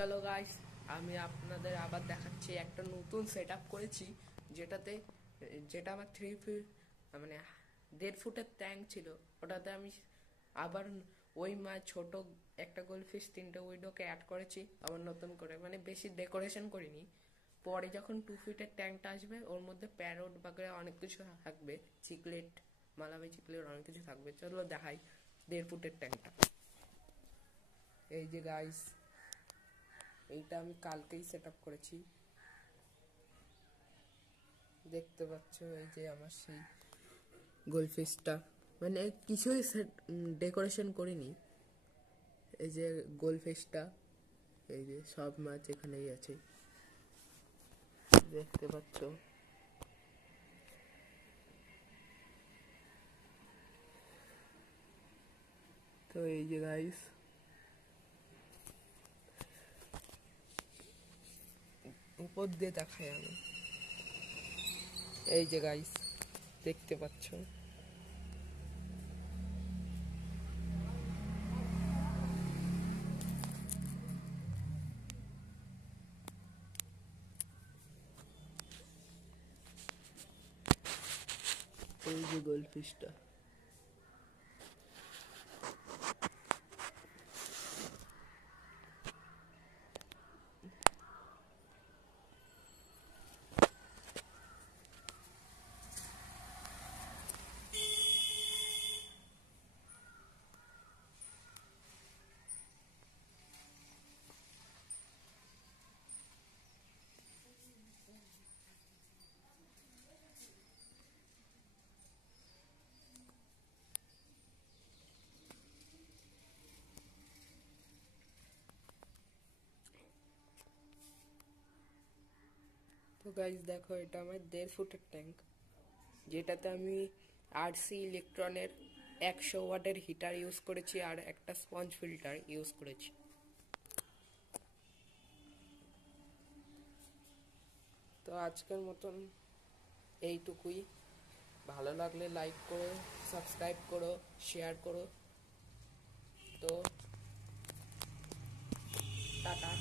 চলো গাইস, আমি আপনাদের আবার দেখাচ্ছি একটা নতুন সেট আপ করেছি, যেটা আমার 3 ফিট মানে 1.5 ফুটের ট্যাঙ্ক ছিল। ওটাতে আমি আবার ওই ছোট একটা গোল্ডফিশ 3টে উইডোকে অ্যাড করেছি আবার নতুন করে, মানে বেশি ডেকোরেশন করিনি। পরে যখন 2 ফিটের ট্যাঙ্কটা আসবে ওর মধ্যে প্যারট বাগেরা অনেক কিছু থাকবে, চিকলেট, মালাবাই চিকলেট অনেক কিছু থাকবে। চলো দেখাই 1.5 ফুটের ট্যাঙ্কটা। এই যে গাইস, এইটা আমি কালকেই সেট আপ করেছি, দেখতে পাচ্ছ। এই যে আমার সেই গোল্ডফিশটা, মানে কিছুই ডেকোরেশন করিনি। এই যে গোল্ডফিশটা, এই যে সব মাছ এখানেই আছে, দেখতে পাচ্ছ। তো এই যে গাইস, উপর দিয়ে দেখাই আমি। এই যে গাইস, দেখতে পাচ্ছ। এই যে গোল্ডফিশটা, তো গাইস দেখো, এটা আমার 1.5 ফুটের ট্যাঙ্ক, যেটাতে আমি আরসি ইলেকট্রনের 100 ওয়াটের হিটার ইউজ করেছি আর একটা স্পঞ্জ ফিল্টার ইউজ করেছি। তো আজকের মতন এইটুকুই। ভালো লাগলে লাইক করো, সাবস্ক্রাইব করো, শেয়ার করো। তো টাটা।